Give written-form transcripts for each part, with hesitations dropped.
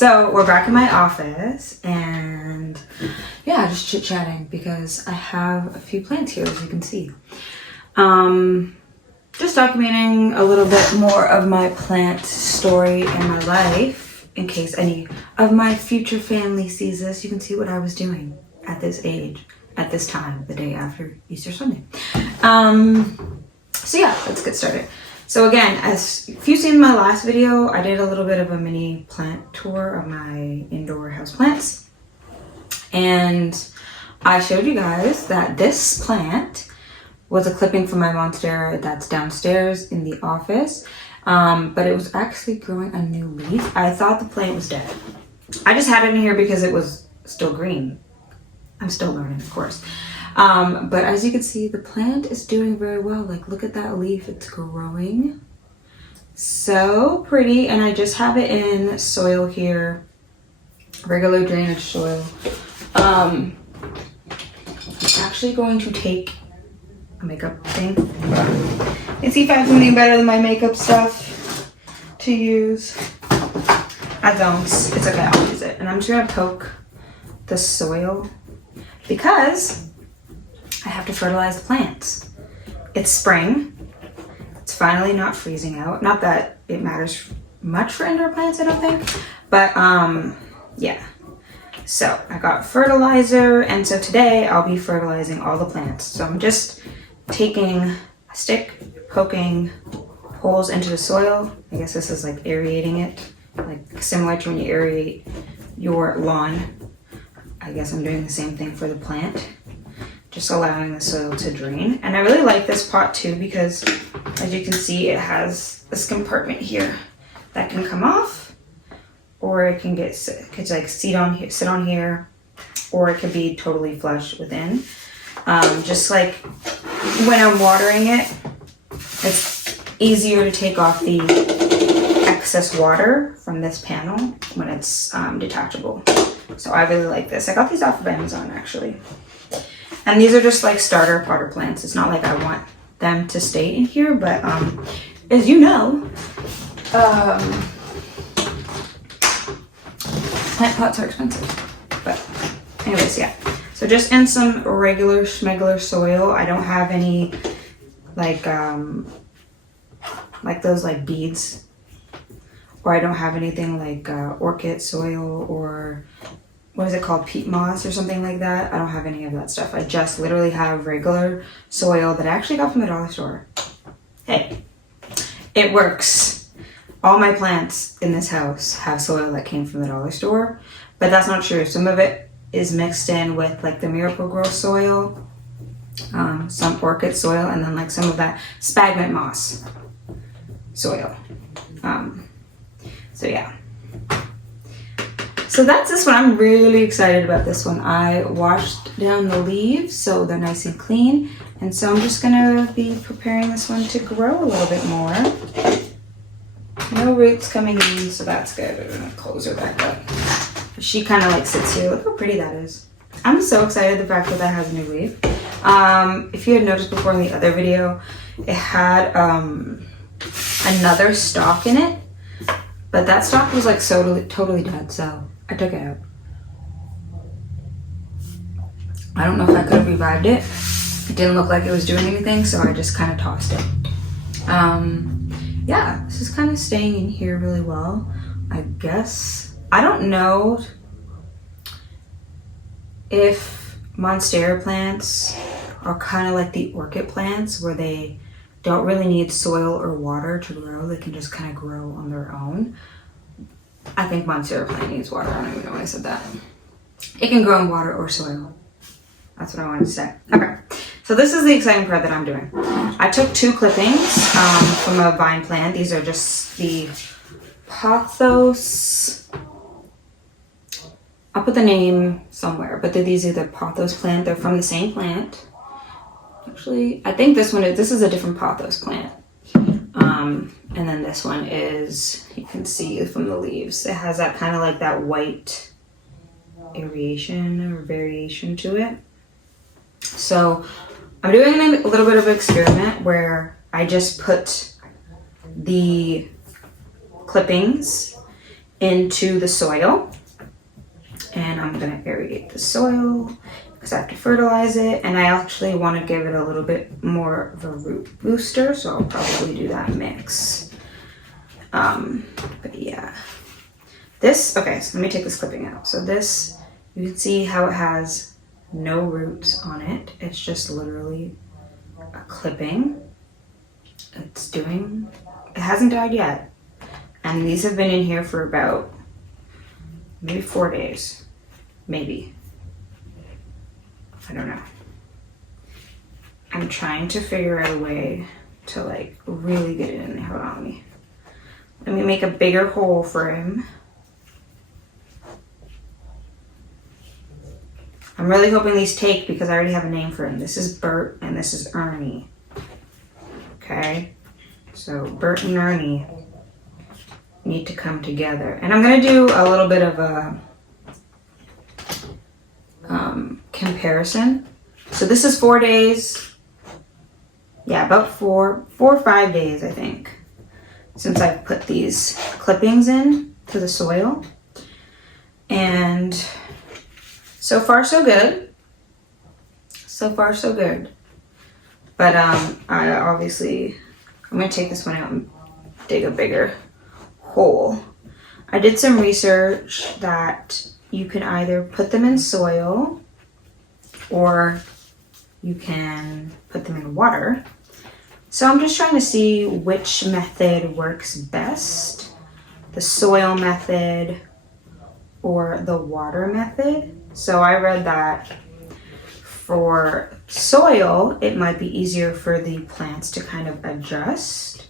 So we're back in my office and yeah, just chit-chatting because I have a few plants here, as you can see. Just documenting a little bit more of my plant story in my life in case any of my future family sees this. You can see what I was doing at this age, at this time, the day after Easter Sunday. So yeah, let's get started. So again, as if you've seen my last video, I did a little bit of a mini plant tour of my indoor houseplants. And I showed you guys that this plant was a clipping from my monstera that's downstairs in the office. But it was actually growing a new leaf. I thought the plant was dead. I just had it in here because it was still green. I'm still learning, of course. But as you can see, the plant is doing very well. Like, look at that leaf, it's growing. So pretty. And I just have it in soil here, regular drainage soil. I'm actually going to take a makeup thing and see if I have something better than my makeup stuff to use. I don't. It's okay, I'll use it. And I'm just gonna poke the soil because I have to fertilize the plants. It's spring. It's finally not freezing out. Not that it matters much for indoor plants, I don't think. But yeah. So I got fertilizer, and so today I'll be fertilizing all the plants. So I'm just taking a stick, poking holes into the soil. I guess this is like aerating it, like similar to when you aerate your lawn. I guess I'm doing the same thing for the plant, just allowing the soil to drain. And I really like this pot too because, as you can see, it has this compartment here that can come off, or it can like sit on here, or it could be totally flush within. Just like when I'm watering it, it's easier to take off the excess water from this panel when it's detachable. So I really like this. I got these off of Amazon actually. And these are just like starter potter plants. It's not like I want them to stay in here, but as you know, plant pots are expensive. But anyways, yeah. So just in some regular schmegular soil. I don't have any like those like beads, or I don't have anything like orchid soil, or what is it called, peat moss or something like that. I don't have any of that stuff. I just literally have regular soil that I actually got from the dollar store. Hey, it works. All my plants in this house have soil that came from the dollar store, but that's not true. Some of it is mixed in with like the Miracle-Gro soil, some orchid soil, and then like some of that sphagnum moss soil. So yeah. So that's this one. I'm really excited about this one. I washed down the leaves so they're nice and clean. And so I'm just gonna be preparing this one to grow a little bit more. No roots coming in, so that's good. I'm gonna close her back up. She kind of like sits here. Look how pretty that is. I'm so excited the fact that that has a new leaf. If you had noticed before in the other video, it had another stalk in it, but that stalk was like totally dead, so I took it out. I don't know if I could have revived it. It didn't look like it was doing anything, so I just kind of tossed it. Yeah, this is kind of staying in here really well, I guess. I don't know if monstera plants are kind of like the orchid plants where they don't really need soil or water to grow. They can just kind of grow on their own. I think monstera plant needs water. I don't even know why I said that. It can grow in water or soil. That's what I wanted to say. Okay, so this is the exciting part that I'm doing. I took 2 clippings from a vine plant. These are just the Pothos. I'll put the name somewhere, but these are the Pothos plant. They're from the same plant. Actually, I think this is a different Pothos plant. And then this one is, you can see from the leaves, it has that kind of like that white aeration or variation to it. So I'm doing a little bit of an experiment where I just put the clippings into the soil. And I'm gonna aerate the soil because I have to fertilize it, and I actually want to give it a little bit more of a root booster, so I'll probably do that mix. But yeah, this, okay, so let me take this clipping out. So this, you can see how it has no roots on it. It's just literally a clipping. It hasn't died yet. And these have been in here for about maybe 4 days, maybe. I don't know. I'm trying to figure out a way to like really get it in there. Hold on, let me make a bigger hole for him. I'm really hoping these take because I already have a name for him. This is Bert and this is Ernie. Okay, so Bert and Ernie need to come together. And I'm gonna do a little bit of a comparison. So this is 4 days. Yeah, about four or 5 days, I think, since I've put these clippings in to the soil. And so far so good. So far so good. But I'm gonna take this one out and dig a bigger hole. I did some research that you can either put them in soil or you can put them in water. So I'm just trying to see which method works best, the soil method or the water method. So I read that for soil, it might be easier for the plants to kind of adjust,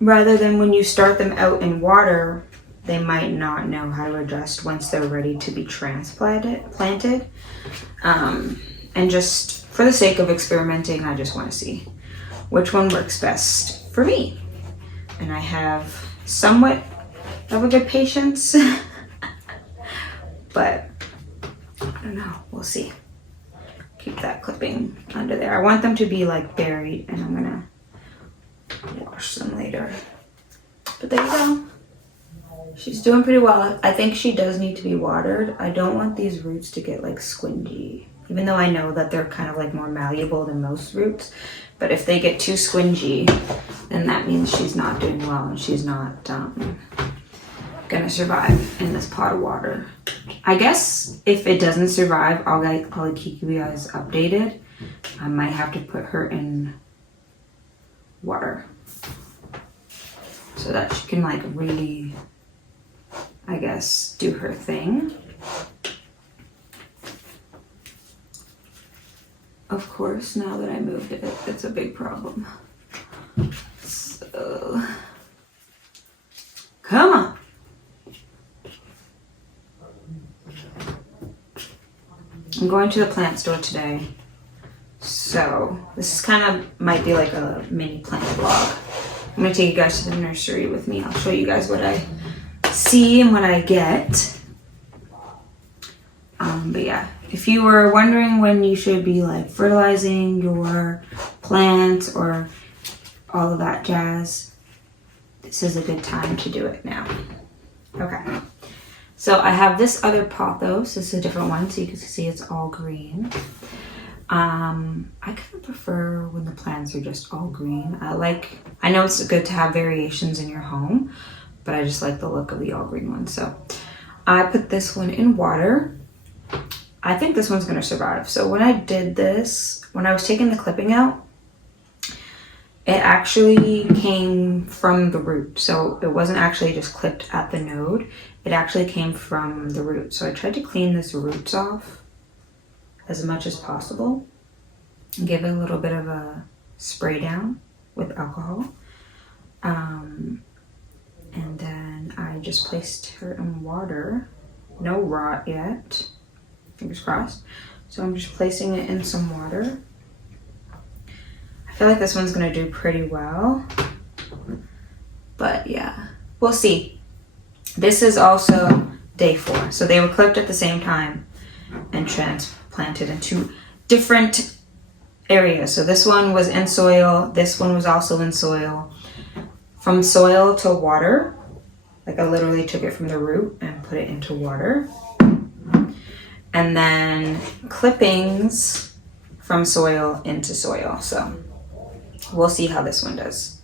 rather than when you start them out in water, they might not know how to adjust once they're ready to be planted. And just for the sake of experimenting, I just want to see which one works best for me. And I have somewhat of a good patience, but I don't know, we'll see. Keep that clipping under there. I want them to be like buried, and I'm gonna wash them later. But there you go. She's doing pretty well. I think she does need to be watered. I don't want these roots to get like squingy, even though I know that they're kind of like more malleable than most roots. But if they get too squingy, then that means she's not doing well and she's not gonna survive in this pot of water. I guess if it doesn't survive, I'll keep you guys updated. I might have to put her in water so that she can like really, I guess, do her thing. Of course, now that I moved it, it's a big problem. So, come on. I'm going to the plant store today. So, this is kind of, might be like a mini plant vlog. I'm gonna take you guys to the nursery with me. I'll show you guys what I see and what I get. But yeah, if you were wondering when you should be like fertilizing your plants or all of that jazz, this is a good time to do it now. Okay, so I have this other pothos. This is a different one, so you can see it's all green. I kind of prefer when the plants are just all green. I know it's good to have variations in your home, but I just like the look of the all green one. So I put this one in water. I think this one's gonna survive. So when I did this, when I was taking the clipping out, it actually came from the root. So it wasn't actually just clipped at the node. It actually came from the root. So I tried to clean this roots off as much as possible and give it a little bit of a spray down with alcohol. And then I just placed her in water. No rot yet, fingers crossed. So I'm just placing it in some water. I feel like this one's gonna do pretty well, but yeah, we'll see. This is also day 4. So they were clipped at the same time and transplanted into different areas. So this one was in soil, this one was also in soil. From soil to water, Like I literally took it from the root and put it into water. And then clippings from soil into soil. So we'll see how this one does.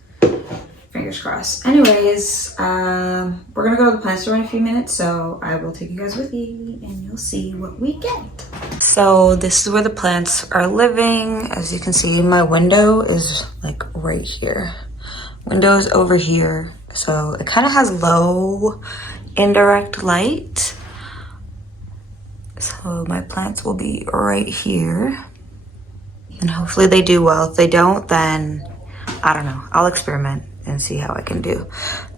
Fingers crossed. Anyways, we're gonna go to the plant store in a few minutes, so I will take you guys with me and you'll see what we get. So this is where the plants are living. As you can see, my window is like right here. Window is over here, so it kind of has low indirect light. So my plants will be right here. And hopefully they do well. If they don't, then I don't know. I'll experiment and see how I can do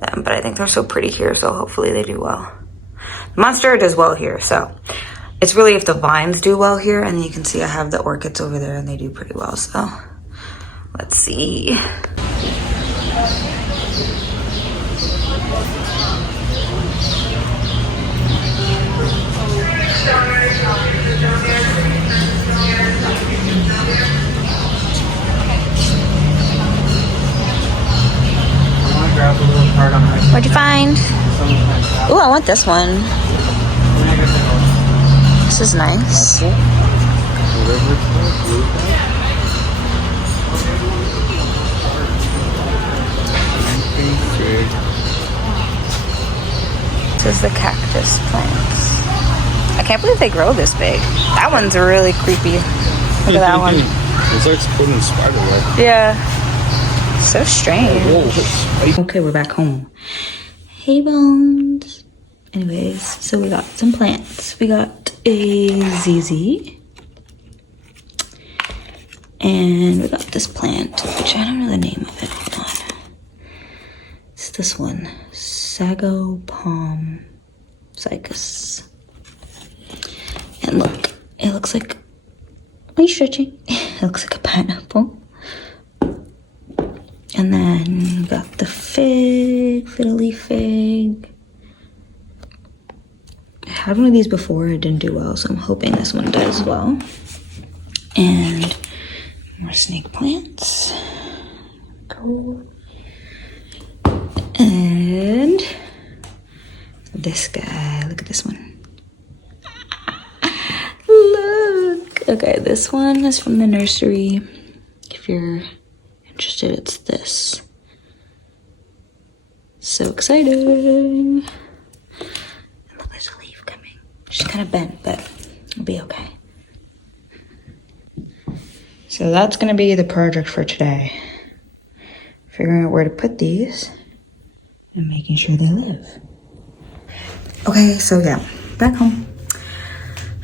them. But I think they're so pretty here, so hopefully they do well. The monstera does well here, so it's really if the vines do well here. And you can see I have the orchids over there and they do pretty well, so let's see. What'd you find? Ooh, I want this one. This is nice. This is the cactus plants. I can't believe they grow this big. That one's really creepy. Look at that one. It's like putting a spider web. Yeah. So strange. Whoa. Okay, we're back home. Hey, Bones. Anyways, so we got some plants. We got a ZZ. And we got this plant, which I don't know the name of it. Hold on. It's this one. Sago Palm Cycas. And look, it looks like, are you stretching? It looks like a pineapple. And then we got the fig, fiddle leaf fig. I had one of these before, it didn't do well, so I'm hoping this one does well. And more snake plants. Cool. And this guy, look at this one. Look. Okay, this one is from the nursery. If you're interested, it's this. So exciting. And look, there's a leaf coming. She's kind of bent, but it'll be okay. So that's gonna be the project for today. Figuring out where to put these and making sure they live. Okay, so yeah, back home.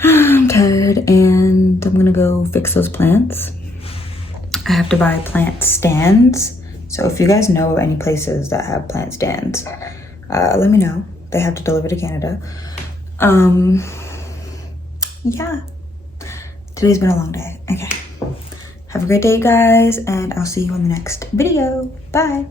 I'm tired and I'm gonna go fix those plants. I have to buy plant stands. So if you guys know any places that have plant stands, let me know. They have to deliver to Canada. Yeah. Today's been a long day. Okay. Have a great day, guys, and I'll see you in the next video. Bye.